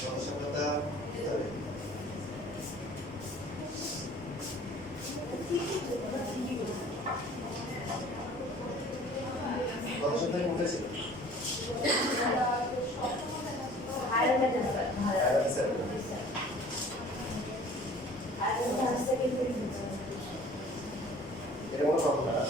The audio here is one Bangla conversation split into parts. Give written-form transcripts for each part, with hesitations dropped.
জনসংখ্যাটা দিতে হবে কত সপ্তাহে উঠেছিল এটা কোনো প্রবলেম না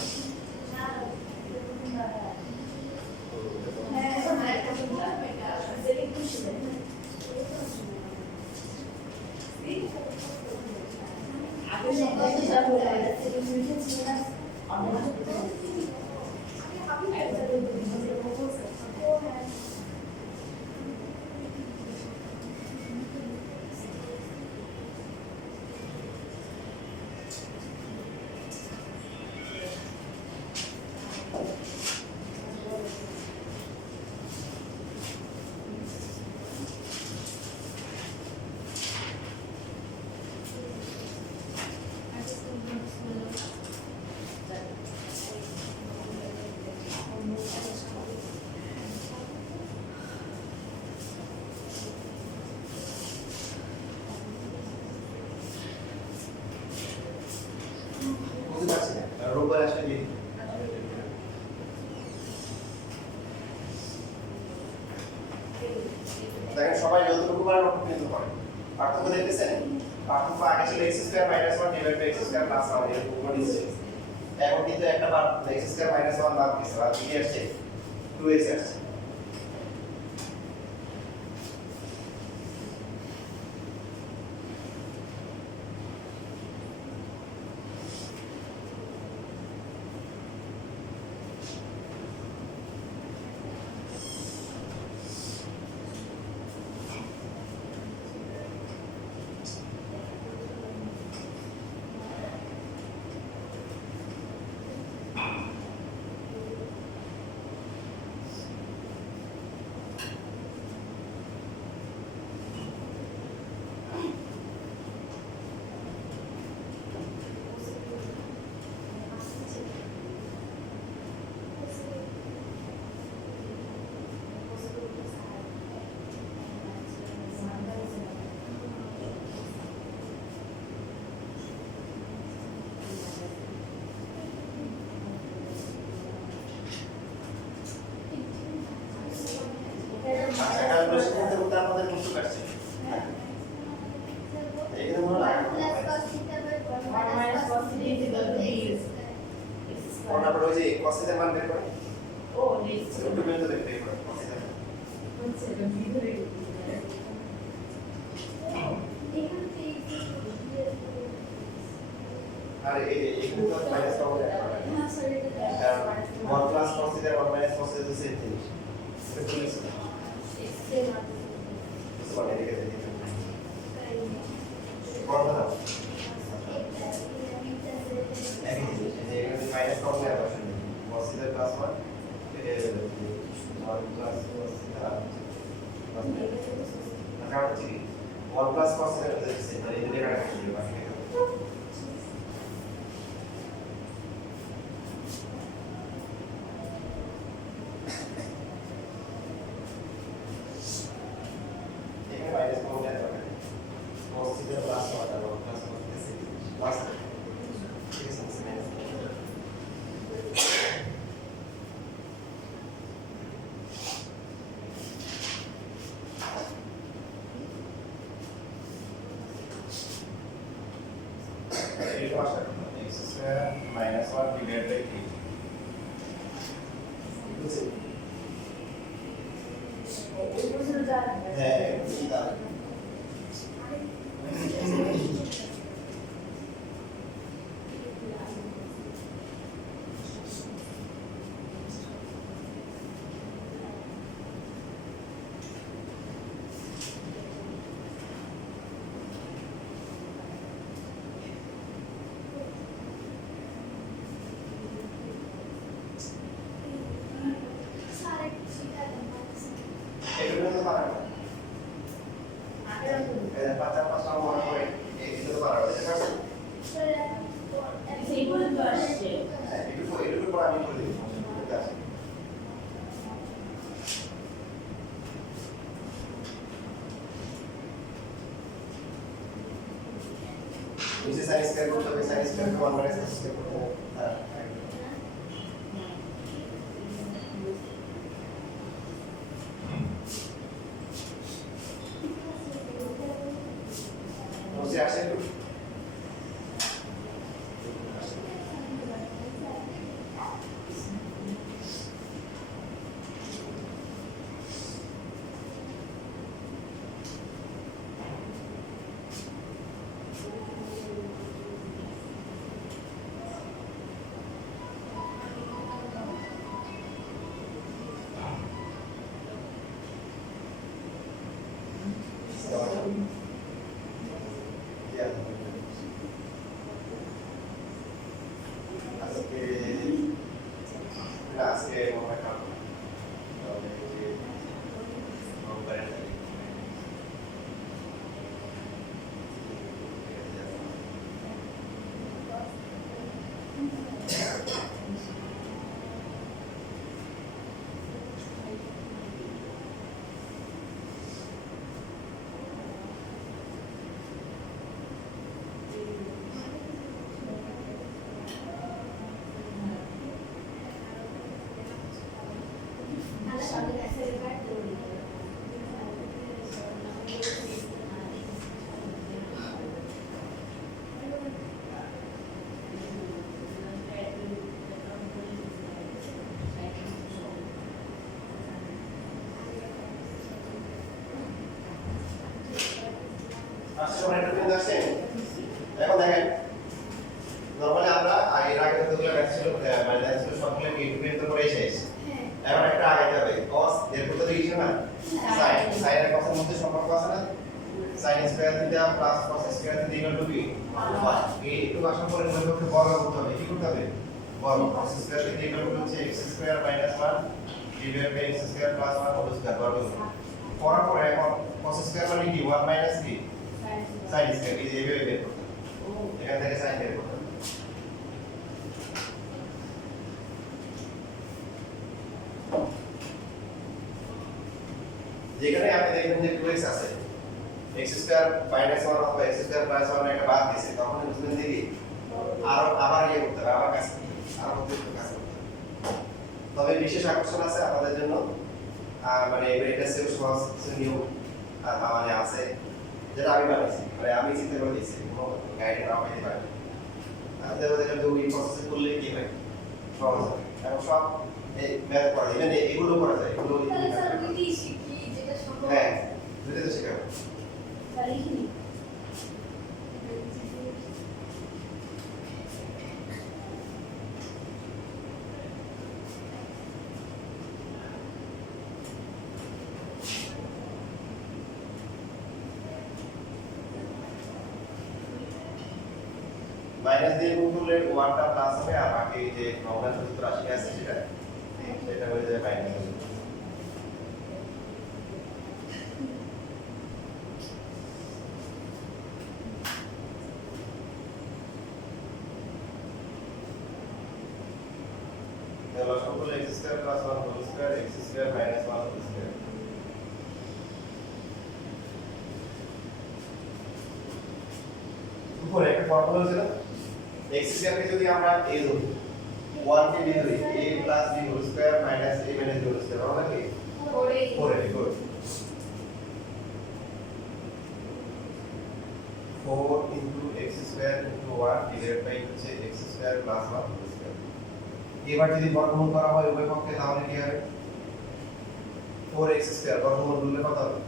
বুঝতে পারছি না রোববার আসলে দেখেন সবাই যতটুকু পারে ততটুকু কিন্তু করে পার্থক্য দেখতেছেন পার্থক্য আগে ছিল x square minus 1 divide by x square plus 1 এর উপর দিচ্ছে এখন কিন্তু একটা বার x স্কয়ার মাইনাস 1 বাদ দিছে আর কি আসছে 2x আসছে আচ্ছা ক্যালকুলেশন করতে করতে আমাদের কত কাটছে এইটা মনে হয় কোনটা পড়ে যে cos এর মান বের করে ও নিশ্চয় রুট মেন তো বের করে cos এর হচ্ছে ভিতরে আরে এই এখানে তো মাইনাস পাবো না সরি এটা 1 প্লাস cos এর 1 মাইনাস cos এর সেম জিনিস এটা বুঝছো সবাই এদিকে দেখি কোনটা দাও একই জিনিস এই এখানে মাইনাস cos এর অপশন নেই cos এর প্লাস 1 এটা 1 প্লাস cos এর কারণ কি 1 প্লাস cos এর সেম মানে এই দুটো কাটা যাবে বাকি x square minus 1 divided by 3 sin square করতে হবে sin স্কয়ার কে 1 মাইনাস cos স্কয়ার করতে হবে বুঝে আসে একটু সবাই এটা বুঝতে পারছেন এখন দেখেন নরমালি আমরা আগের আগে যতগুলো ম্যাথ ছিল মানে ম্যাথ ছিল সবগুলো কি ডিপেন্ড করে শেষ এখন একটা আগাইতে হবে cos এর মধ্যে লিখছ না sin sin আর cos এর মধ্যে সম্পর্ক আছে না sin square theta plus cos square theta equal to কি 1 এই একটু আসার পরে মনে করতে বর্গ করতে হবে কি করতে হবে বর্গ cos square theta equal to হচ্ছে x square minus 1 divided by x square plus 1 whole square বর্গ করার পরে এখন cos স্কয়ার মানে কি 1 মাইনাস কি sin স্কয়ার এই যে এইভাবে বের করতে এখান থেকে sin বের করতে যেখানে আপনি দেখবেন যে 2x আছে x স্কয়ার মাইনাস 1 অথবা x স্কয়ার প্লাস 1 একটা বাদ দিয়েছে তখন বুঝবেন যে কি আবার ইয়ে করতে হবে আবার কাজ অতিরিক্ত কাজ করতে হবে তবে বিশেষ আকর্ষণ আছে আপনাদের জন্য মানে এটা সেও সহজ কিছু নিয়ম মানে আছে যেটা আমি বানিয়েছি মানে আমি চিন্তা করে দিয়েছি কোনো গাইড নাও পেতে পারি আমাদের ওদের একটা দুই প্রসেস করলে কি হয় সহজ হবে এবং সব এই ম্যাথ করা যায় মানে এগুলো করা যায় এগুলো হ্যাঁ দুটো তো শেখাবো মাইনাস দিয়ে গুণ করলে 1টা প্লাস হবে আর বাকি যে নবম সূত্র রাশি আছে সেটা হয়ে যায় মাইনাস তাহলে সকল x square plus 1 whole square x square minus 1 whole square উপরে একটা ফর্মুলা ছিল x স্কয়ার কে যদি আমরা a ধরি 1 কে b ধরি a plus b whole square minus a minus b whole square হবে কি 4a গুড 4 into x square into 1 divided by হচ্ছে x square plus 1 whole square এবার যদি বর্গমূল করা হয় উভয় পক্ষে তাহলে কি হবে 4x স্কয়ার বর্গমূল করলে কত হবে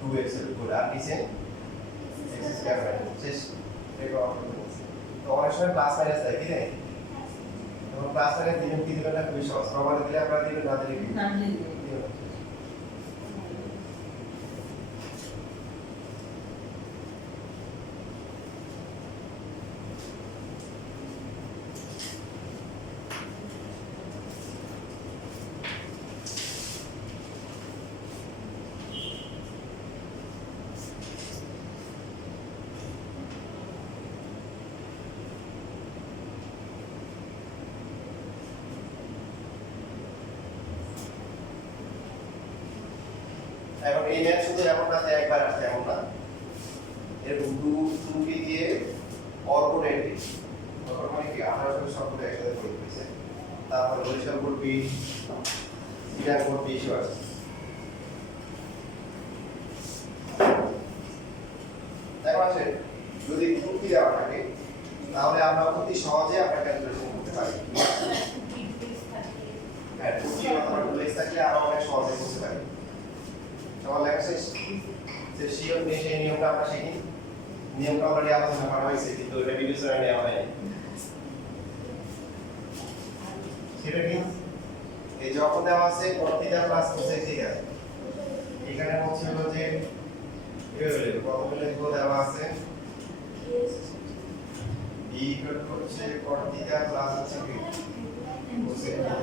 2x এর উপর আর নিচে x স্কয়ার শেষ এটা তো অনেক সময় প্লাস মাইনাস থাকে কি না তখন প্লাস মাইনাস দিবেন কি দিবেন না খুবই সহজ প্রমাণে দিলে আমরা দিবেন না দিলে কি এখন এই ম্যাথ শুধু এমন না যে একবার আসে এমন না এরকম 2p দিয়ে অর্কোডেট অর্কোড মানে কি 1800 সবগুলো একসাথে করে দিয়েছে তারপর বরিশাল কোড p সিডার কোড p সব আছে এখন আছে যদি 2p দেওয়া থাকে তাহলে আমরা অতি সহজে আমরা ক্যালকুলেশন করতে পারি হ্যাঁ 2p অথবা 2x থাকলে আরো অনেক সহজে করতে পারি সবার লেখা শেষ যে সেই নিয়মটা আমরা শিখি নিয়মটা অলরেডি আলোচনা করা হয়েছে কিন্তু এটা বিবেচনায় নেওয়া হয়নি সেটা কি এই যখন দেওয়া আছে cos theta plus cosec theta এখানে বলছে হলো যে এভাবে প্রথমে লিখবো দেওয়া আছে b ইকুয়াল হচ্ছে cos থিটা প্লাস হচ্ছে কি cosec থিটা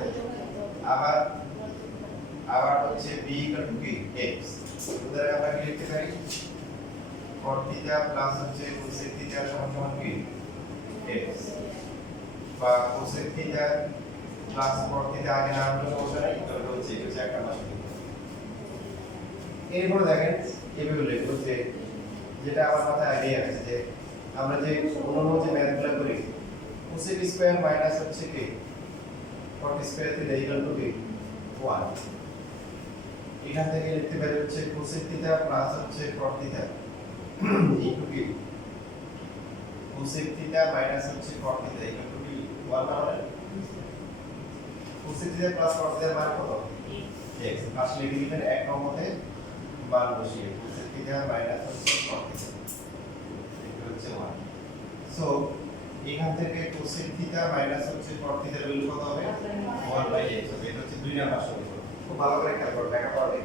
আবার হচ্ছে b ইকুয়াল টু কি x সুতরাং আমরা কি লিখতে পারি cos থিটা প্লাস হচ্ছে cosec থিটা সমান সমান কি x বা cosec theta plus cos theta আগে না হলে সমস্যা নাই ইকুয়াল হচ্ছে একটা মাস এরপর দেখেন এভাবে লিখবো যে যেটা আমার মাথায় আইডিয়া আছে যে আমরা যে অন্যান্য যে ম্যাথগুলো করি cosec স্কয়ার মাইনাস হচ্ছে কি cot square theta equal to কি 1 এখান থেকে লিখতে পারি হচ্ছে cosec থিটা প্লাস হচ্ছে cot থিটা ইকুয়াল কি cosec থিটা মাইনাস হচ্ছে cot থিটা ইকুয়াল টু কি 1 মানে cosec থিটা প্লাস cot থিটার মান কত x আসলে লিখবেন এক নম্বরে মান বসিয়ে cosec থিটা মাইনাস হচ্ছে cot থিটা ইকুয়াল হচ্ছে 1 সো এখান থেকে cosec থিটা মাইনাস হচ্ছে cot থিটার ভ্যালু কত হবে 1/x হবে এটা হচ্ছে 2 নাম্বার সমীকরণ খুব ভালো করে খেয়াল করো লেখা পড়বে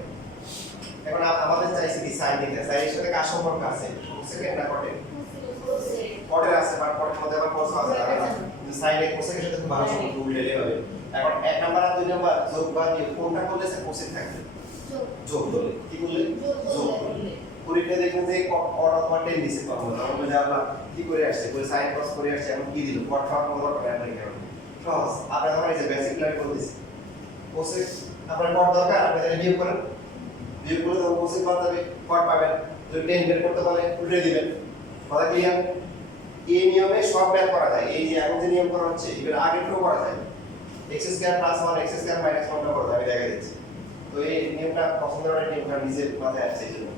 এখন আমাদের চাইছে কি sin থিটা sin এর সাথে কার সম্পর্ক আছে cosec না cot এর cot এর আছে বাট cot এর মধ্যে আবার cos আছে কিন্তু sin এর cosec এর সাথে খুব ভালো সম্পর্ক উল্টে হবে এখন এক নাম্বার আর দুই নাম্বার যোগ বা বিয়োগ কোনটা করলে cosec থাকবে যোগ করলে কি করলে যোগ করলে পরীক্ষা দেখুন যে cot অথবা tan দিছে কত আমরা যা আমরা কি করে আসছে করে sin cos করে আসছে এখন কি দিল cot খাওয়া মনে করতে আমরা কি করব সহজ আপনারা আমরা এই যে বেসিক লাইন করে দিছি cosec আপনার cot দরকার আপনি তাহলে বিয়োগ করেন বিয়োগ করলে তো cosec বাদ যাবে cot পাবেন যদি tan বের করতে পারে উল্টে দিবেন কথা ক্লিয়ার এই নিয়মে সব বের করা যায় এই যে এখন যে নিয়ম করা হচ্ছে এর আগেটাও করা যায় x square plus 1 x square minus 1 টা করা যায় আমি দেখাই দিচ্ছি তো এই নিয়মটা পছন্দের নিয়মটা নিজের মাথায় আছে এই জন্য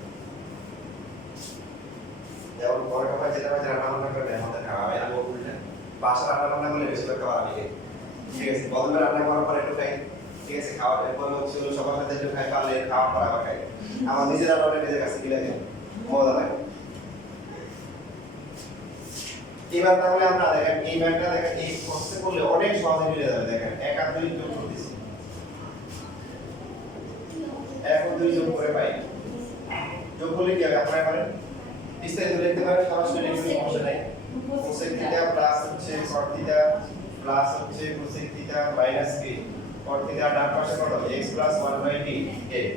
যেমন বড় কথা যেটা হয় রান্না বান্না করে আমাদের খাওয়া হয় আমি বললেন বাসা রান্না বান্না করলে বেশিরভাগ খাবার আমি খাই ঠিক আছে বদলে রান্না করার পর একটু খাই ঠিক আছে খাওয়া এরপর হচ্ছে সবার সাথে একটু খাই পারলে খাওয়ার পর আবার খাই আমার নিজের রান্না নিজের কাছে কি লাগে মজা লাগে এবার তাহলে আমরা দেখেন এই ম্যাথটা দেখেন এই প্রসেস করলে অনেক সহজে মিলে যাবে দেখেন 1 আর 2 যোগ করতেছি 1 ও 2 যোগ করে পাই যোগ করলে কি হবে আপনারা পারেন বিস্তারিত লিখতে পারেন সরাসরি লিখতে সমস্যা নাই cosec থিটা প্লাস হচ্ছে cot থিটা প্লাস হচ্ছে cosec থিটা মাইনাস কি cot থিটা ডান পাশে কত x 1/d x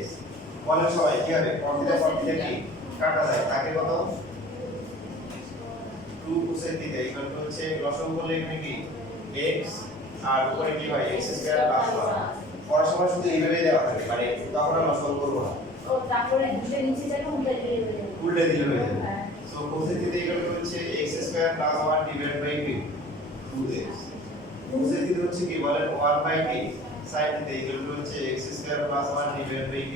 বলেন সবাই কি হবে cot থিটা কি কাটা যায় তাকে কত 2 cosec থিটা ইকুয়াল টু হচ্ছে লসাগু বলে এখানে কি x আর উপরে কি হয় x স্কয়ার প্লাস 1 পড়ার সময় শুধু এইভাবে দেওয়া থাকে মানে তখন আমরা লসাগু করব না ও তারপরে দুটো নিচে যাবে উল্টে দিলে হয়ে যাবে so cosec theta equal to হচ্ছে x square plus 1 divide by 2x cosec theta হচ্ছে কি বলেন 1/t sin theta equal to হচ্ছে x square plus 1 divide by t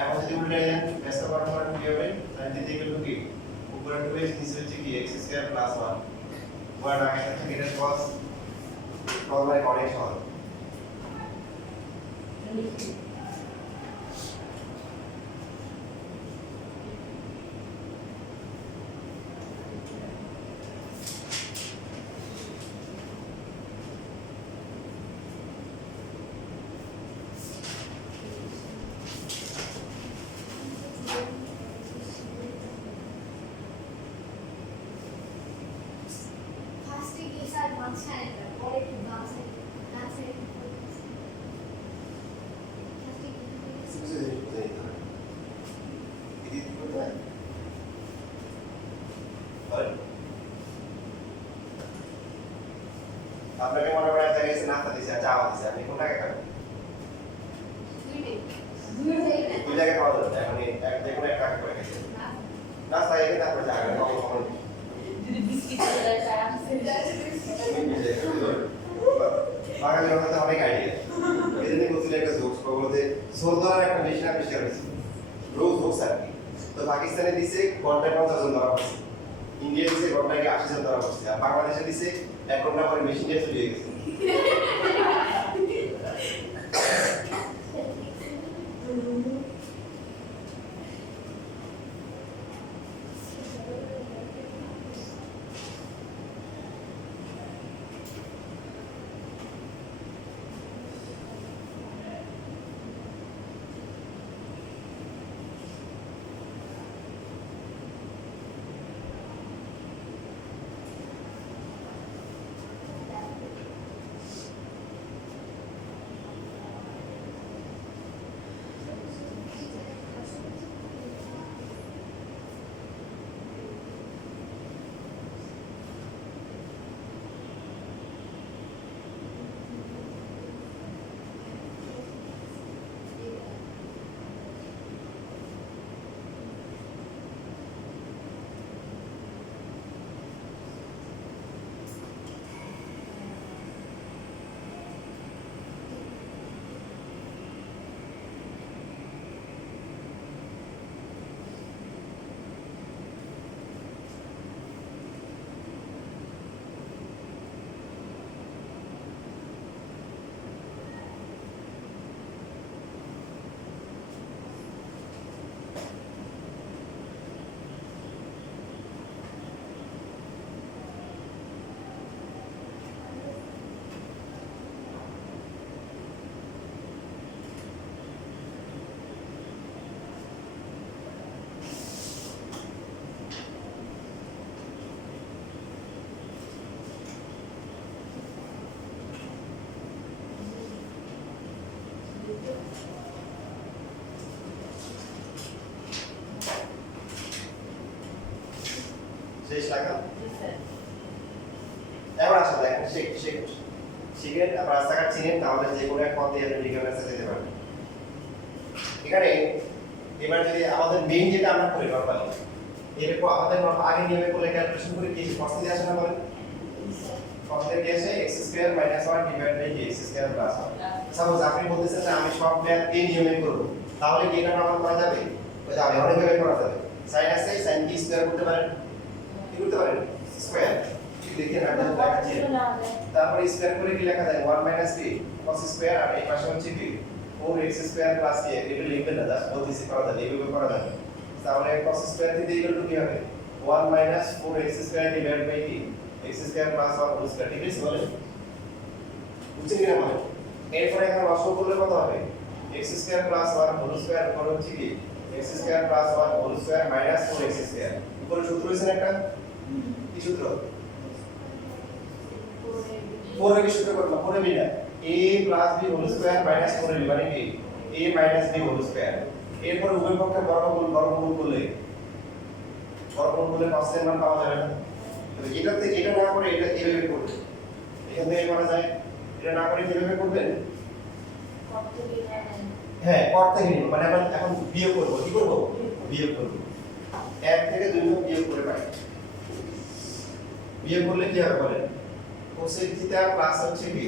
এখন যদি উল্টে দেন ব্যস্ত করার পর কি হবে sin থিটা ইকুয়াল টু কি উপরে 2x নিচে হচ্ছে কি x স্কয়ার প্লাস 1 ওয়ার্ড আগে থেকে এটা cos মানে অনেক সহজ আপনাকে মনে করে একটা গেছে নাস্তা দিছে চা দিছে আপনি কোনটাকে খাবেন দুই জায়গায় খাওয়া যাবে এখন এক যে কোনো একটা করে খেতে রাস্তায় গিয়ে তারপরে জায়গা কখন কখন যদি বিস্কিট চলে যায় তারা বাঙালির মধ্যে অনেক আইডিয়া এই জন্য বলছিল একটা জোকস বলতে সোল ধরার একটা মেশিন আবিষ্কার হয়েছে রোজ জোকস আর কি তো পাকিস্তানে দিছে ঘন্টায় 50 জন ধরা পড়ছে ইন্ডিয়া দিছে ঘন্টায় 80 জন ধরা পড়ছে আর বাংলাদেশে দিছে 1 ঘন্টা পরে মেশিন দিয়ে চলে গেছে শেষ লাগা এবার আসলে দেখেন শিখে আপনার রাস্তাঘাট চিনেন তাহলে যে কোনো এক পথে আপনি লিগাল রাস্তা যেতে পারবেন এখানে এবার যদি আমাদের মেইন যেটা আমরা করি নরমালি এরকম আমাদের আগে নিয়মে করলে ক্যালকুলেশন করে কি কষ্ট দিয়ে আসে না বলেন কষ্টের কি আসে x square minus 1 divide by x square plus 1 suppose আপনি বলতেছেন যে আমি সব ম্যাথ এই নিয়মে করব তাহলে কি এটা নরমাল করা যাবে ওই যাবে অনেক ভাবে করা যাবে sin আছে sin কি স্কয়ার করতে পারেন কি করতে পারেন স্কয়ার দেখে রাখতে দেখাচ্ছি তারপর স্কয়ার করে কি লেখা যায় 1 মাইনাস b cos স্কয়ার আর এই পাশে হচ্ছে কি 4x স্কয়ার প্লাস a এটা লিখবেন না জাস্ট বলতেছি করা যাবে এইভাবে করা যাবে তাহলে cos স্কয়ার থেকে ইকুয়াল টু কি হবে 1 minus 4x square divide by কি x square plus 1 whole square ঠিক আছে বলেন বুঝছেন কি না বলেন এরপরে এখন লসাগু করলে কত হবে x square plus 1 whole square পর হচ্ছে কি x square plus 1 whole square minus 4x square উপরে সূত্র হইছে না একটা কি সূত্র 4 এর সূত্র করলাম 4 এর বিনা a plus b whole square minus 4 এর মানে কি a minus b whole square এরপর উভয় পক্ষে বর্গমূল করলে কষ্টের মান পাওয়া যাবে না এটাতে এটা না করে এটা কিভাবে করবে এখান থেকে করা যায় এটা না করে কিভাবে করবেন হ্যাঁ কর থেকে নিব মানে আমরা এখন বিয়োগ করব কি করব বিয়োগ করব 1 থেকে 2 বিয়োগ করে পাই বিয়োগ করলে কি হবে বলেন কোসেক থিটা প্লাস হচ্ছে কি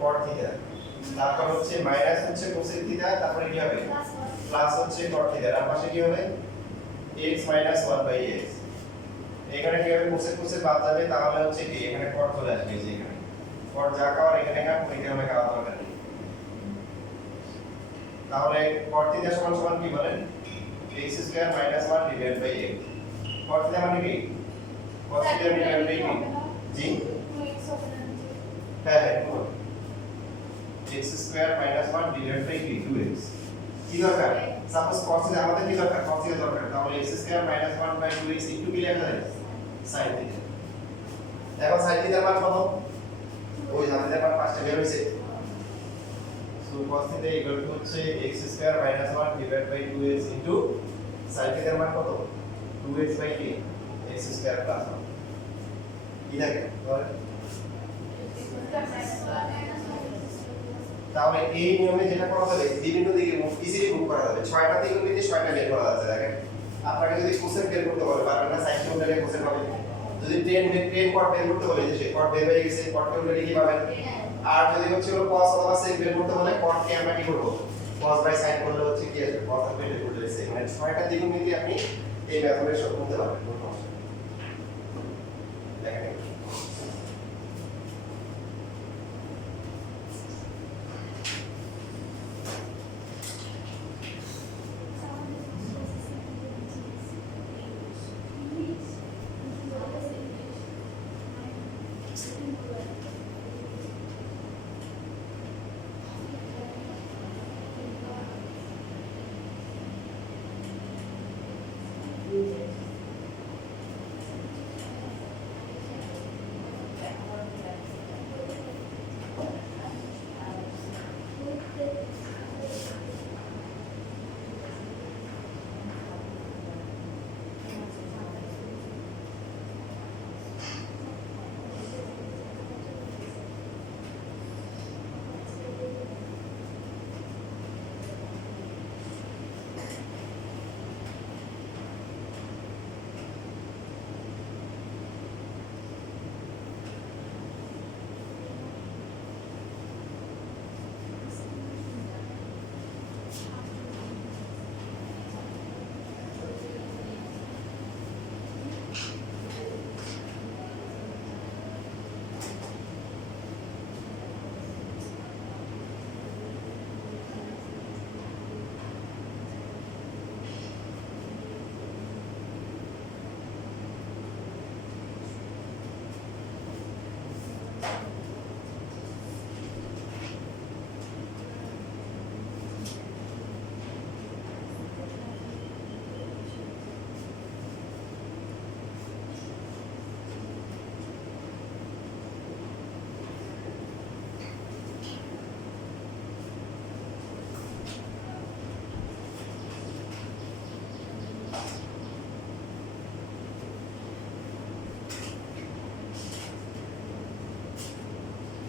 কট থিটা তারপর হচ্ছে মাইনাস হচ্ছে কোসেক থিটা তারপরে কি হবে প্লাস হচ্ছে কট থিটা আর পাশে কি হবে x 1/x এখানে কি হবে কোসেক বাদ যাবে তাহলে হচ্ছে কি এখানে কট চলে আসবে এই যে এখানে কট যা খাওয়ার এখানে এখানে খাওয়া দরকার নেই তাহলে cot থিটা সমান কি বলেন x square minus 1 divide by x cot theta মানে কি cos থিটা ডিভাইড বাই কি জি হ্যাঁ x square minus 1 divide by কি 2x কি দরকার সাপোজ cos থিটা আমাদের কি দরকার cos থিটা দরকার তাহলে x square minus 1 by 2x into কি লেখা যায় sin থিটা এখন sin থিটার মান কত ওই আমাদের মান 5 টা বের হইছে So cos theta equal to হচ্ছে x square minus 1 divided by 2x into sin theta এর মান কত 2x by k x square plus 1 কি থাকে তাহলে এই নিয়মে যেটা করা যাবে বিভিন্ন দিকে ইজিলি মুভ করা যাবে 6টা দিকে নিতে 6টা বের করা যাচ্ছে দেখেন আপনাকে যদি কোসেক বের করতে বলে পারবেন না, সাইন উল্টালে কোসেক হবে। যদি টেন কট বের করতে বলে যে কট বের হয়ে গেছে, কটকে উল্টালে কি পাবেন? আর যদি হচ্ছে হলো cos অথবা sec বের করতে বলে কটকে আমরা কি করব? cos বাই sin করলে হচ্ছে কি আসবে? cos আর বের করলে sec, মানে ছয়টা দ্বিগুণমিতি আপনি এই মেথডে সব করতে পারবেন, কোনো সমস্যা নেই। দেখেন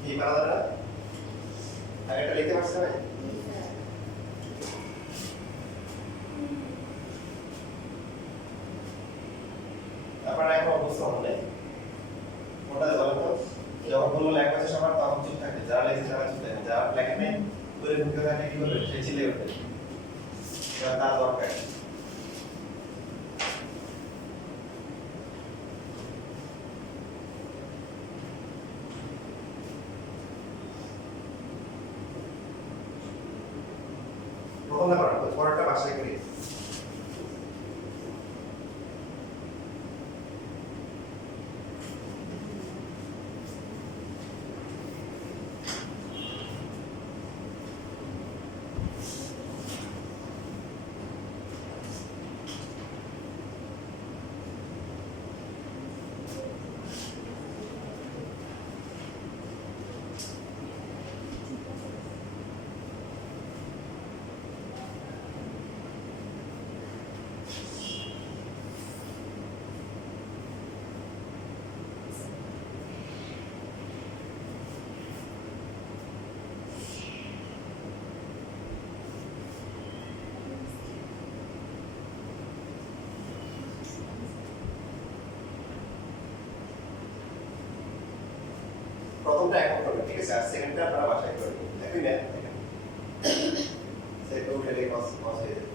কি পারা যাবে না? আর এটা লিখতে পারছেন না? আপনারা এখন অবস্থা হলে ওটা বলেন তো, যখন বলবো লেখা আছে সবার তখন চুপ থাকবে, যারা লেখছে তারা চুপ থাকবে, যারা লেখে নেই করে ঢুকে থাকে কি করবে, সে চিলে উঠবে, তার দরকার। প্রথম ব্যাপার পরেরটা বাসায় করি। প্রথমটা এখন করবেন, ঠিক আছে? আর সেকেন্ডটা আপনারা বাসায় করবেন, একই ম্যাথ দেখেন, সেটা উঠে কস কস হয়ে যাবে।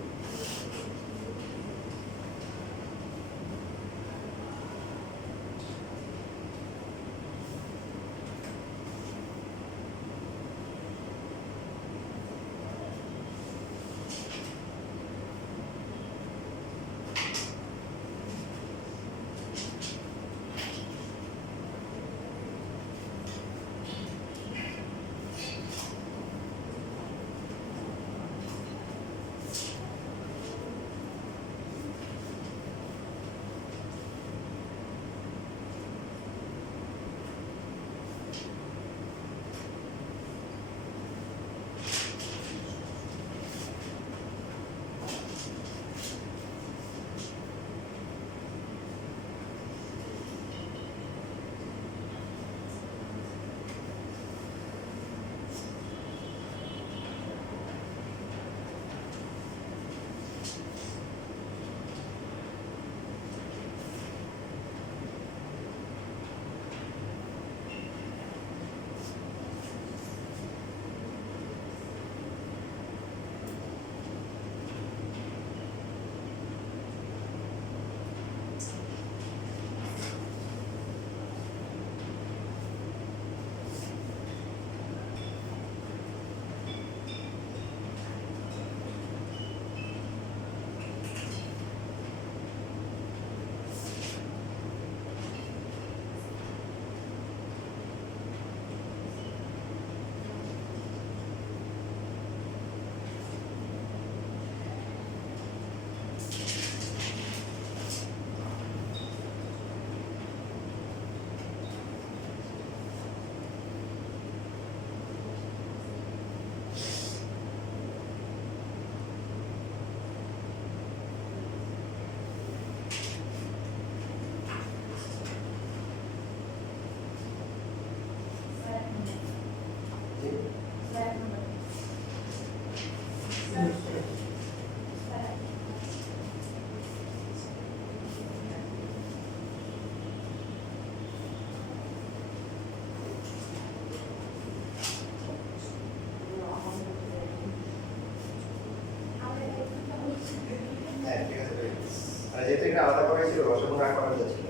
হয়েছিল রসগুণ আর করা যাচ্ছিল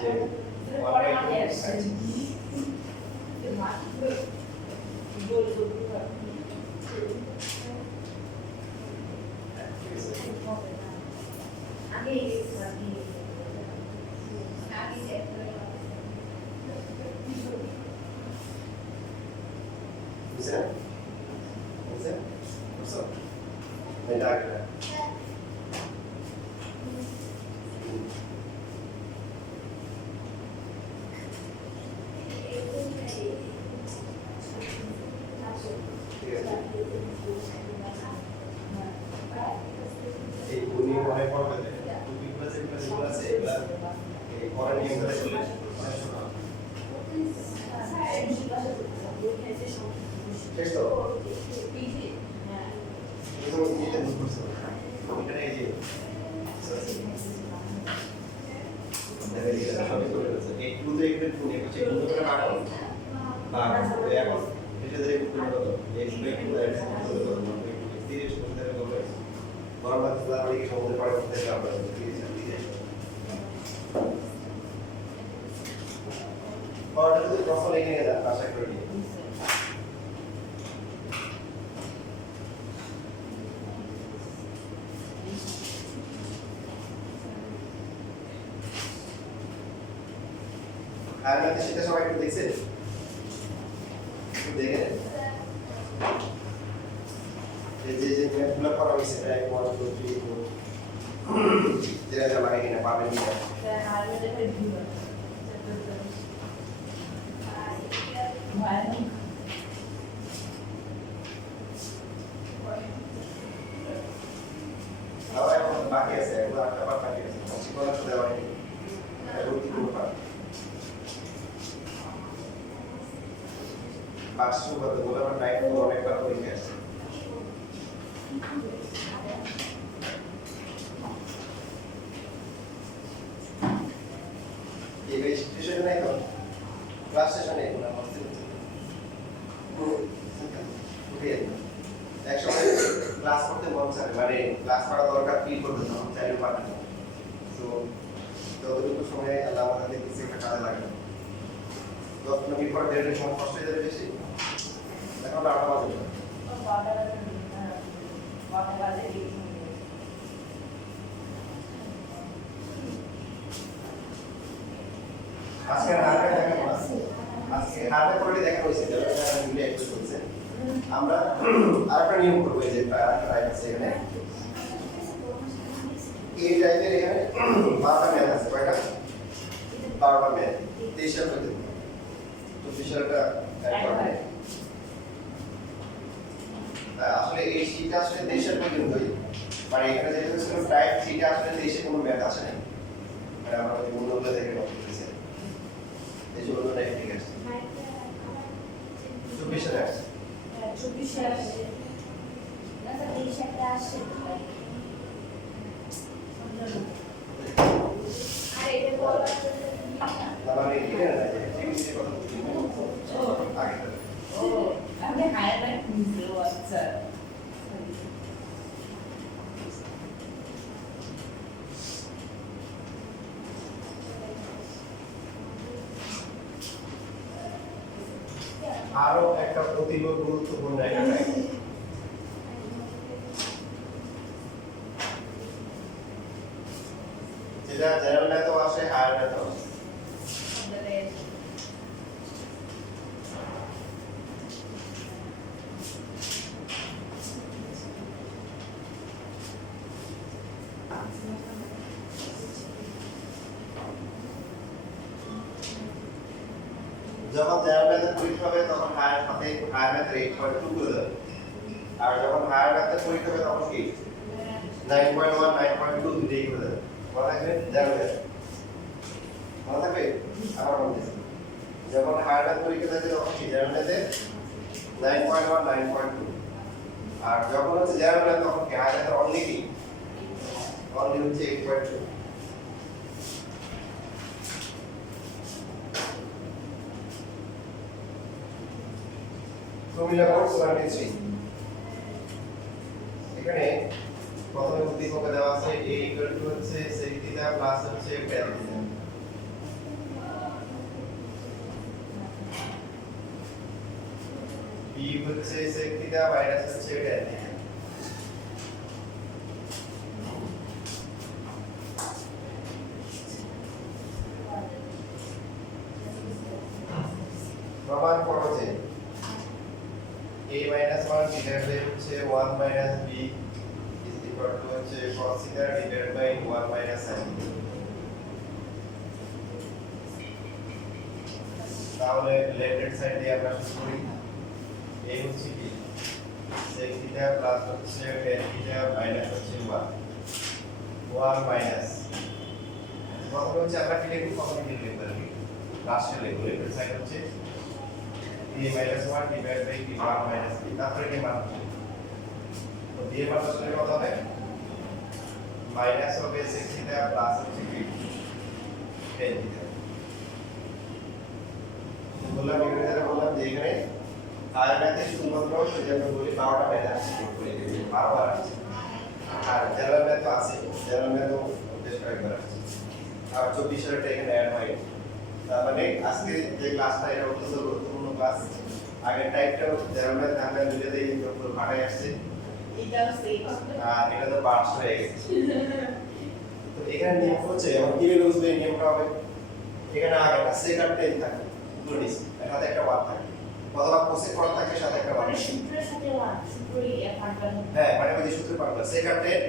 যে পরে মাঠে আসছে মাঠ গোল গোল আগে বুঝছেন বুঝছেন বুঝছো এটা আগে এই দুনিয়া মনে পড়বে টুপি প্লাস যেগুলো আছে এগুলা এই পরে নিয়ম করে চলে শেষ তো এগুলো নিতে বুঝ করছো এখানে এই যে এই টুতে একটু টুনে হচ্ছে টুতে করে কাটো বা এখন এটা ধরে একটু করে দাও এই টুতে একটু সিরিয়াস করতে হবে গরম ভাত দাঁড়িয়ে কি সমুদ্রে পাড়ে করতে যাবে পরটা যদি প্রশ্ন লিখে নিয়ে যান আশা করি আর না সেটা সবাই একটু দেখছেন একটু দেখে নেন এই যে ম্যাপগুলো করা হয়েছে এটা 1 2 3 4 যেটা যা লাগে কিনা পাবেন কিনা আবার এখন বাকি আছে এগুলো একটা পার্ট বাকি আছে সেগুলো তো দেওয়া হয়নি এগুলো কি করব পাঁচশো কত বলে আমার টাইপ করে অনেকবার করে লিখে আসছে এই স্টেশনে নাই তো ক্লাস স্টেশনে কোনো মস্তি হচ্ছে একসময় ক্লাস করতে মন চায় মানে ক্লাস করা দরকার ফিল করতে তখন চাইলে পারবে না তো ততটুকু সময় আল্লাহ আমাদের কিছু একটা কাজে লাগে 10 মিনিট পর দেড় সময় কষ্ট হয়ে যাবে বেশি এখন আর আওয়াজ হবে আজকে হারবে দেখাবো আজকে হারবে করে দেখা হয়েছে যারা মিলে একটু চলছে আমরা আরেকটা নিয়ম করবো এই যে টাইপ আছে এখানে এই টাইপের এখানে 12টা ম্যাথ আছে কয়টা 12টা ম্যাথ 23 এর মধ্যে 24 এরটা একবারে আসলে এই শীটটা আসলে 23 এর পর্যন্তই মানে এখানে যেটা ছিল টাইপ শীটটা আসলে 23 এর কোনো ম্যাথ আছে না মানে আমরা ওই মূলগুলো দেখে নোট করেছি এই জন্য টাইপ ঠিক আছে 24 এর আছে 24 এর আসে না তো 23 এর আসে আর এটা বলা তাহলে এটা না যে কথা আগে আমি হাইলাইট নিতে আচ্ছা আরো একটা অতীব গুরুত্বপূর্ণ একটা যেটা জেনারেল ম্যাথও আসে হায়ার ম্যাথও আসে যখন জেনারেল ম্যাথের পরীক্ষা হবে তখন হায়ার ম্যাথের 8.2 করে দেবে আর যখন হায়ার ম্যাথের পরীক্ষা হবে তখন কি 9.1 9.2 দুটেই করে দেবে মনে থাকবে জেনারেল ম্যাথ মনে থাকবে আমার মনে আছে যখন হায়ার ম্যাথ পরীক্ষা থাকে তখন কি জেনারেল ম্যাথে 9.1 9.2 আর যখন হচ্ছে জেনারেল ম্যাথ তখন কি হায়ার ম্যাথের অনলি কি অনলি হচ্ছে 8.2 ফর্মুলা কোর্স 23 এখানে প্রথমে উদ্দীপকে দেওয়া আছে a হচ্ছে sec থিটা প্লাস হচ্ছে tan থিটা b হচ্ছে sec থিটা মাইনাস হচ্ছে tan থিটা প্রমাণ করো যে a minus 1 divided by হচ্ছে 1 minus b is equal to হচ্ছে cos theta divided by 1 minus sin theta তাহলে লেফট হ্যান্ড সাইড দিয়ে আমরা শুরু করি a হচ্ছে কি sec theta প্লাস হচ্ছে tan theta মাইনাস হচ্ছে 1 মাইনাস প্রথমে হচ্ছে আমরা কি লিখব প্রথমে কি লিখব লাস্টে লিখব লেফট হ্যান্ড সাইড হচ্ছে a minus 1 divided by 1 minus b তারপরে কি মান তো b এর মান আসলে কত হবে মাইনাস হবে sec theta প্লাস হচ্ছে কি tan theta বললাম এখানে যারা বললাম যে এখানে আয়নাতে শুধুমাত্র সেটা আমরা বলি 12টা ম্যাথ আছে করে দিই 12 বার আছে আর জেনারেল ম্যাথ আছে জেনারেল ম্যাথ বেশ কয়েকবার আছে আর 24 এর এখানে অ্যাড হয় তার মানে আজকে যে ক্লাসটা এটা অত্যন্ত গুরুত্বপূর্ণ ক্লাস আগের টাইপটা জেনারেল ম্যাথ আমরা দুটোতেই পুরো কাটাই আসছে এটাও সেম আর এটা তো পার্টস হয়ে গেছে তো এখানে নিয়ম হচ্ছে এবং কি বুঝবে নিয়মটা হবে এখানে আগে একটা সেকেন্ড টেন থাকে নোটিস এটাতে একটা ওয়ার্ড থাকে অথবা কোসেক ওয়ার্ড থাকে সাথে একটা ওয়ার্ড মানে সূত্রের সাথে ওয়ান সূত্রই পাল্টানো হ্যাঁ মানে ওই যে সূত্র পাল্টা সেকেন্ড টেন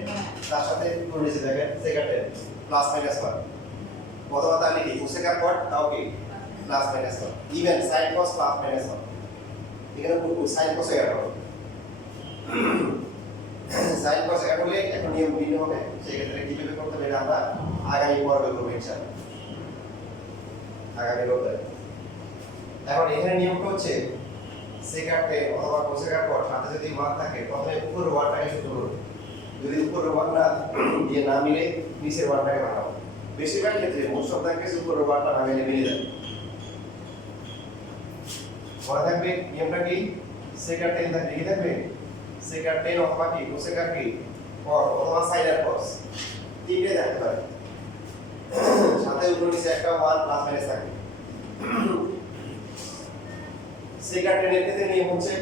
তার সাথে নোটিস দেখেন সেকেন্ড টেন প্লাস মাইনাস 1 অথবা তাহলে কি কোসেক আর ওয়ার্ড তাও কি plus minus 1 even sin cos plus minus 1 এখানে পুরো sin cos এর হবে sin cos এর হলে এখন নিয়ম ভিন্ন হবে সেই ক্ষেত্রে কিভাবে করতে হবে আমরা আগামী পর্বে করব ইনশাআল্লাহ আগামী পর্বে এখন এখানে নিয়মটা হচ্ছে সেকান্ড টেন অথবা কোসেকার পর সাথে যদি ওয়ান থাকে প্রথমে উপরের ওয়ানটাকে শুরু করব যদি উপরের ওয়ান না দিয়ে না মিলে নিচের ওয়ানটাকে বানাবো বেশিরভাগ ক্ষেত্রে মোস্ট অফ দ্য কেস উপরের ওয়ানটা না মিলে মিলে যাবে মনে থাকবে নিয়মটা কি সেকান্ড টেন থাকবে কি থাকবে সেকান্ড টেন অথবা কি কোসেকার কি পর অথবা সাইন আর কস তিনটে থাকতে পারে সাথে উপরে নিচে একটা ওয়ান প্লাস মাইনাস থাকে সেকেন্ড টেনের ক্ষেত্রে নিয়ম হচ্ছে